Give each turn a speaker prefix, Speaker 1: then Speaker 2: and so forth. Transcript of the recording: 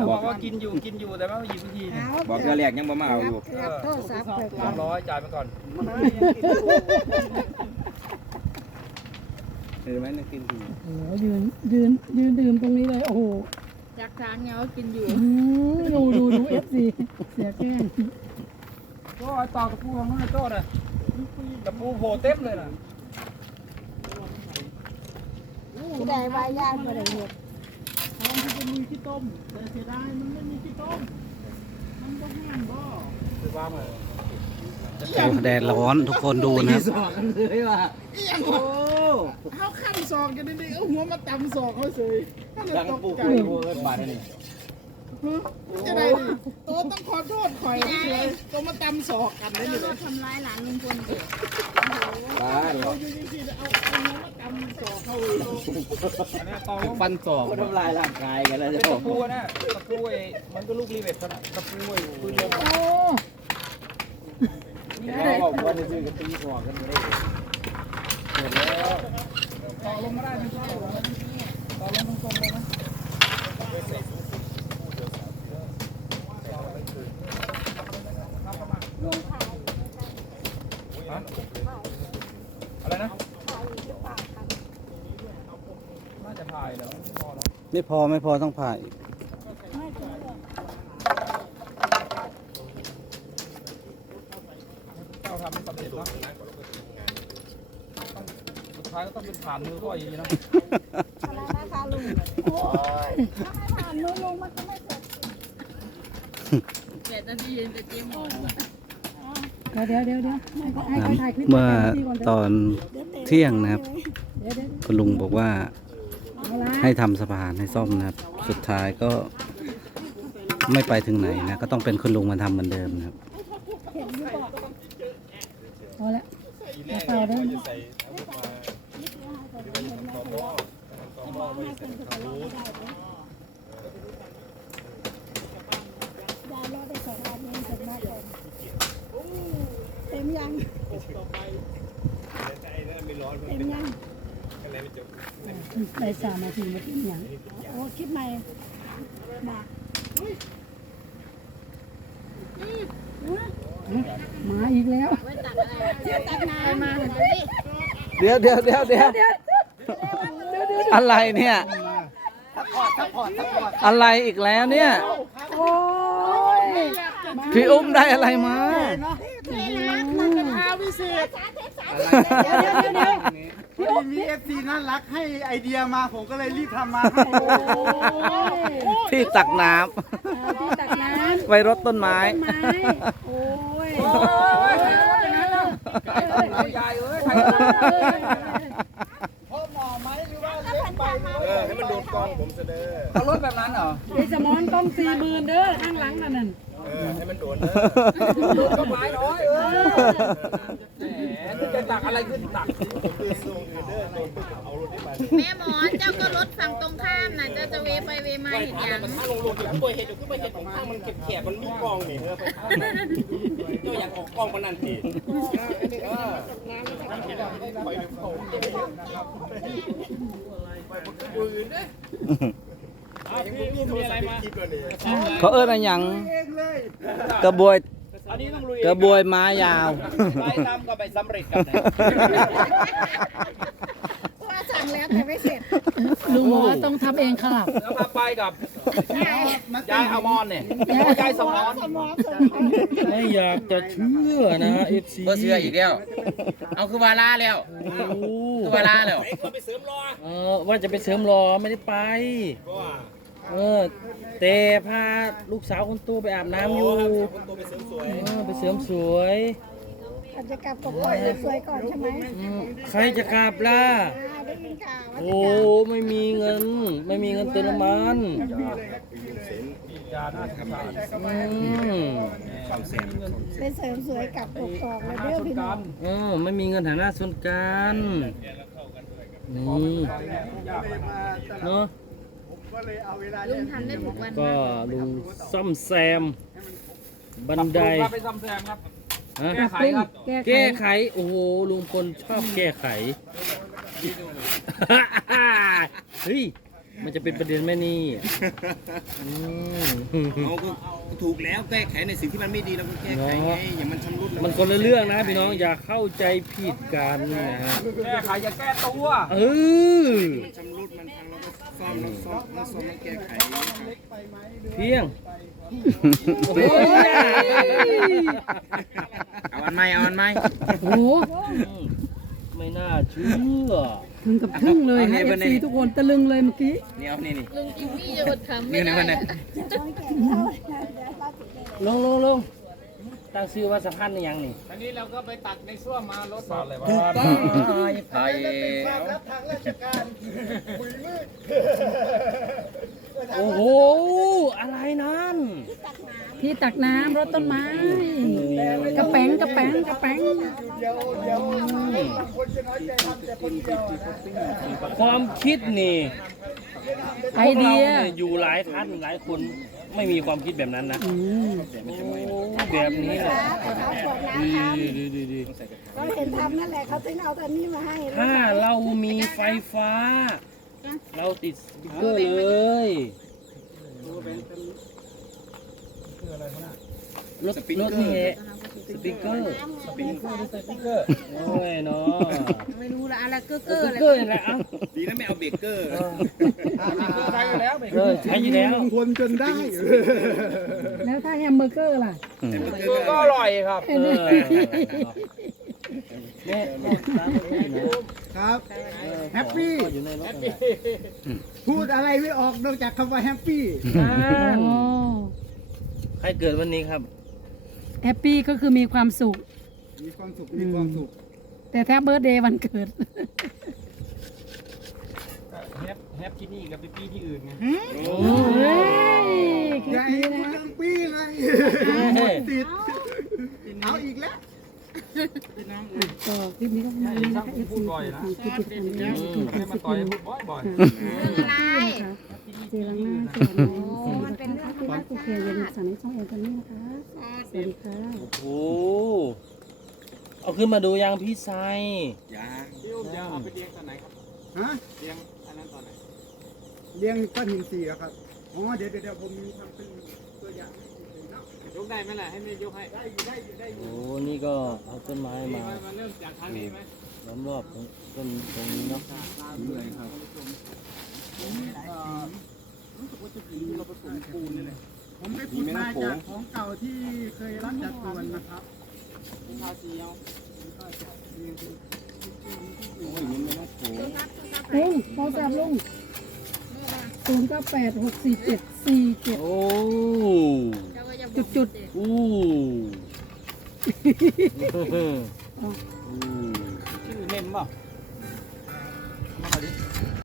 Speaker 1: บอกว่ากินอยู่แต่ว่าหยิบวิธี
Speaker 2: บอกเดือนแรกยังบ่มาเอาอยู่
Speaker 3: รับโทรศัพท์ไปก่อน
Speaker 1: 200จ่ายไปก่อน
Speaker 2: เห็นไหมนี่กินดี
Speaker 4: โอ้โหยืนดื่มตรงนี้เลยโอ้โห
Speaker 3: จากทางเงากินอยู่
Speaker 4: ดูเอฟซีเสียแกล้ง
Speaker 1: ก็ไอ้ตอกตะปูของน้องไอ้โจ้น่ะตะปูโผล่เต็มเลยน่ะ
Speaker 3: ที่ได้ใบย่างมาได้เห็ด
Speaker 4: มันจะมีขี้ต้มแต่เสียดายมันไม่มีขี้ต้มมันก็แห้งบ่
Speaker 1: คือว่ามา
Speaker 5: แดดร้อนทุกคนดูนะครับ
Speaker 2: สอนกันเลยว่ะโอ้
Speaker 4: เขาขั้นศอกกันดิเอาหัวมาตำศอกเขาเฉย
Speaker 2: ดังปูคุยโว้ยบาดนี่
Speaker 4: จะได้ดิโตต้องขอโทษข่อยเลยต้องมาตำศอกกันได้เลย
Speaker 3: เราทำร้ายหลานลุงพลเด็ก
Speaker 2: บ้าเหรอ
Speaker 4: อยู่ที่เอาหัวมาตำศอกเขาเลย
Speaker 1: อันนี้ตอก
Speaker 2: ฟันศอกทำลายร่างกายกันแล้ว
Speaker 1: เป็น
Speaker 2: จะบอ
Speaker 1: ตะ
Speaker 2: ก
Speaker 1: ปูนะตะปูไอ้มันก็ลูกรีเวทขนาดตะปูไอ้ปืนลม
Speaker 4: โอ้
Speaker 2: เขาบอกว่าจะซื้อกระตีหัวกันไม่ได้เห็นแล้ว
Speaker 1: ตอกลงมาได้ไหมตอกลงตรงๆเลยนะอะไรนะน่าจะถ่ายแล้วพอแล้ว
Speaker 5: ไม่พอต้องผ่าอีก
Speaker 1: เจ้าทำไม่สำเร็จเนาะสุดท้ายก็ต้องเป็นผ่านมือพ่ออย่างนี้นะ
Speaker 3: อะไรนะคะลุงโอ้ยถ้าไม่ผ่านมือลุงมันก็ไม่เสร็จ7 นาทีจะเจ๊มอง
Speaker 4: เดี๋ยวให้เขาถ่ายคลิป
Speaker 5: เมื่อตอนเที่ยงนะครับ
Speaker 4: เดี๋ยว
Speaker 5: คุณลุงบอกว่า
Speaker 4: เอาละ
Speaker 5: ให้ทำสะพานให้ซ่อมนะครับ สุดท้ายก็ไม่ไปถึงไหนนะ ก็ต้องเป็นคุณลุงมาทำเหมือนเดิมนะครับ
Speaker 4: พอแล้วต่อได้
Speaker 3: เต็มยังเต็มยัง
Speaker 4: ได้3 นาทีมาทิ้งอย่าง
Speaker 3: โอ้คลิปใหม่มา
Speaker 4: มาอีกแล้ว
Speaker 3: ไว้ตักอะไรตักน้ำมาเห็นไหม
Speaker 5: เดี๋ยวอะไรเนี่ย อะไรอีกแล้วเนี่ย
Speaker 4: โอ้ย
Speaker 5: พี่อุ้มได้อะไรมา
Speaker 4: พาวิเศษ
Speaker 6: มีเอฟซีน่ารักให้ไอเดียมาผมก็เลยรีบทำมาให้
Speaker 5: ที่ตักน้
Speaker 4: ที่ตักน้
Speaker 5: ำไว้รดต้นไม้
Speaker 4: ำไม้โอ้ย
Speaker 1: ยายเอ้ยใคร
Speaker 6: พ่อหมอไหมหรือว่าเล็กไปให้มันโดนกล้องผมเสนอ
Speaker 1: เอารถแบบนั้นเหรอ
Speaker 4: ไอ้สมอนต้อง40,000เด้อข้างหลังนั่น
Speaker 6: ให้มันโดน
Speaker 1: รถก็ไม้น้อยแหมจะตักอะไรขึ้นตัก
Speaker 6: เอารถที่ไป
Speaker 3: แม่หมอนเจ้าก็รถฝั่งตรงข้ามนะเจ้าจะเวไปเวมาเห็นยัง
Speaker 6: ถ้าลงรถตัวเห็ดอยู่ขึ้นไปเห็ดของข้างมันเก็บแขกมันมีกล้องนี่เจ้าอยากออกกล้องมันนั่นสิพี่มีอะไรมา
Speaker 5: เขาเอิ้นอะไรหยังกระบวย
Speaker 1: อันนี้ต้องลุย
Speaker 5: กระบวยไม้ยาว
Speaker 1: ไปทำก็ไปสำเร็จกันนะ
Speaker 3: ว่าสั่งแล้วแต่ไม่เสร็จ
Speaker 4: ลุงบอกว่าต้องทำเองค่ะ
Speaker 1: แล้วมาไปกับยายอมรเนี่ยยายสมร
Speaker 7: ไม่อยากจะเชื่อนะเอฟซี
Speaker 2: ก็เสื้ออีกแล้วเอาคือวาลาแล้วคือวาลาแล้ว
Speaker 7: ว่าจะไปเสริมรอไม่ได้ไปแต่พาลูกสาวคนโตไปอาบน้ำอยู่ไปเสริมสวย
Speaker 3: อาจจะกลับกับพ่อสวยก่อนใช่ไหม
Speaker 7: ใครจะกลับล่ะ
Speaker 3: ได้ยินข่าวว่า
Speaker 7: โอ้ไม่มีเงินเติมน้ำมัน
Speaker 1: ยาหน้าสงสาร
Speaker 3: ไปเสริมสวยกับกกอกเลยเด้อพี่น้อง
Speaker 7: ไม่มีเงินฐานะส่วนกันนี่เนาะ
Speaker 3: ลุงทำได้ทุกวัน
Speaker 7: ก็ลุงซ่อมแซมบันได
Speaker 1: ไปซ่อมแซมครับ
Speaker 7: ฮะ
Speaker 1: แก้ไขครับ
Speaker 7: แก้ไขโอ้โหลุงพลชอบแก้ไขเฮ้ยมันจะเป็นประเด็นแม่นี่อืม
Speaker 6: เอาก็ถูกแล้วแก้ไขในสิ่งที่มันไม่ดีเราก็แก้ไขไงอย่ามันชำรุด
Speaker 7: มันคนละเรื่องนะพี่น้องอย่าเข้าใจผิดกันนะฮะ
Speaker 1: แก้ไขอย่าแก้ตัว
Speaker 7: เออ
Speaker 6: มันชำรุดมันพังเราก็ซ่อมมันแก้ไข
Speaker 7: เพียง
Speaker 2: เอาอันใหม่เอาอันใหม่
Speaker 8: โอ้โห
Speaker 7: ไม่น่าเชื่อ
Speaker 8: ถึงกับทึ่งเลยให้เอฟซีทุกคนตะลึงเลยเมื่อกี้
Speaker 2: นี่เอานี่นี่
Speaker 3: ลุงจิมมี่จะอดขำไม่
Speaker 2: นี่
Speaker 3: ได้
Speaker 2: นี่มันเนี่ย
Speaker 7: ลงตั้งชื่อว่าสะพานยังนี่
Speaker 1: อันนี้เราก็ไปตัดในช่วงมารถสอนเลยว่า
Speaker 2: ถูกต้องไผ่
Speaker 7: โอ้โหอะไรนั่น
Speaker 8: ที่ตักน้ำรดต้นไม้กระแป้ง
Speaker 7: ความคิดนี่
Speaker 8: ไอเดีย
Speaker 7: พวกรานี่อยู่หลายท่านหลายคนไม่มีความคิดแบบนั้นนะ
Speaker 8: อืม
Speaker 7: โอ้แบบนี้แหละ ดี
Speaker 3: เราเห็นทำนั่นแหละเขาถึงเอาแต่นี้มาให้
Speaker 7: ถ้าเรามีไฟฟ้า เราติดสติ๊กเกอร์เลยรถนี่แหละสติ๊กเกอร์โอ้ยเนาะ
Speaker 3: ไม่รู้ละอะไรเก้อ
Speaker 7: สติ๊กเกอร์นี่แหละเอ้า
Speaker 6: ดีนะไม่เอาเบรกเกอร์
Speaker 1: ใช้อยู่แล้ว
Speaker 7: ใช้อยู่แล้ว
Speaker 4: คนจนได้
Speaker 8: แล้วถ้าแฮมเบอร์เกอร์ล่ะ
Speaker 1: ก็อร่อยครับ
Speaker 7: เนี่ย
Speaker 4: ครับแฮปปี้
Speaker 7: อยู่ในรถ
Speaker 4: พูดอะไรไม่ออกนอกจากคำว่าแฮปปี้
Speaker 8: โอ้
Speaker 7: ใครเกิดวันนี้ครับ
Speaker 8: แฮปปี้ก็คือมีความสุข
Speaker 4: มีความสุขมีความสุข
Speaker 8: แต่ถ้าเบิร์ดเดย์วันเกิด
Speaker 1: แฮปที่นี่กับปีที่อื่นไง
Speaker 8: เฮ้ย
Speaker 4: อย่าให้พูดเรื่องปี้เลย
Speaker 7: เฮ้ย
Speaker 4: ติดเอาอีกแล้ว
Speaker 8: ก็คลิปนี้ก็ประมาณนี้นะคะ FC ที่ติดตามกัน
Speaker 1: ให้มาต่อยบ่อย
Speaker 8: เจรังหน้าเจรังน้องมันเป็นเรื่องที่ว่าโอเคเย็นสารในช่องเอ็นตอนนี้นะคะสวัสดีค่ะ
Speaker 7: โอ้เอาขึ้นมาดูยังพี่ไซ
Speaker 6: อย่า
Speaker 1: พี่อุ้มจะเอาไปเลี้ยงตอนไหนครับ
Speaker 4: ฮะ
Speaker 1: เลี้ยงอันนั้นตอนไหน
Speaker 4: เลี้ยงก้อนหินสีเหรอครับอ๋อเดี๋ยวผมมีทำเป็นตัวอย่างให้ดูนะ
Speaker 1: ยกได้ไหมล่ะให้แม่ยกให้
Speaker 7: โอ้นี่ก็เอาต้นไม้มา
Speaker 1: มาเริ่มจากทางนี้ไหม
Speaker 7: ล้อมรอบต้นตรงนี้เนาะ
Speaker 4: ผมได้ขุดมาจากของเก่าที่เคยรับจัดสวนนะครับ
Speaker 8: ลุงโทรศัพท์ลุง09864747
Speaker 7: โอ้
Speaker 8: จุด
Speaker 7: อู้